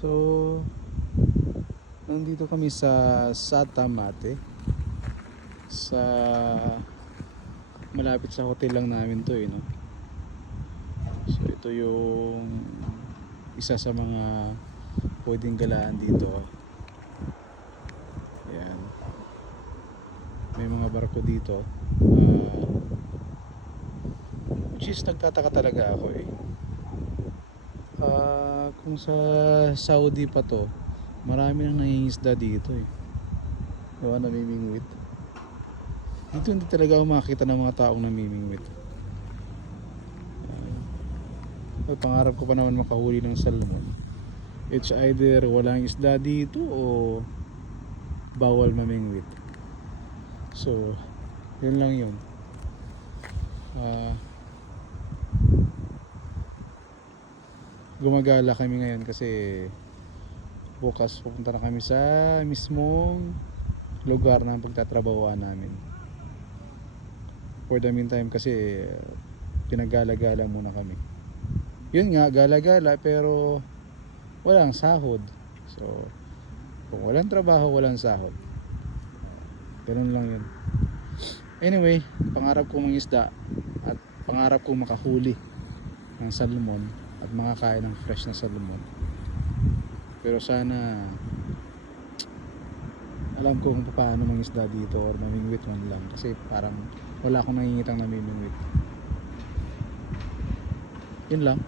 So, nandito kami sa Sata Mate. Sa malapit sa hotel lang namin to no. So ito yung isa sa mga pwedeng galaan dito. Ayan. May mga barko dito. Which is nagtataka talaga ako kung sa Saudi pa to, marami nang nangingisda dito diba, namimingwit. Dito hindi talaga ako makakita ng mga taong namimingwit. Pangarap ko pa naman makahuli ng salmon. It's either walang isda dito o bawal mamingwit. So yun lang yun. Gumagala kami ngayon kasi bukas pupunta na kami sa mismong lugar na pagtatrabahoan namin. For the meantime kasi pinagala-gala muna kami. Yun nga, gala-gala pero walang sahod. So kung walang trabaho, walang sahod. Ganun lang yun. Anyway, pangarap kong mangisda at pangarap kong makahuli ng salmon at makakain ng fresh na salmon. Pero sana alam ko kung paano mangisda dito or mamingwit man lang, kasi parang wala akong nangingitang namimingwit. Yun lang.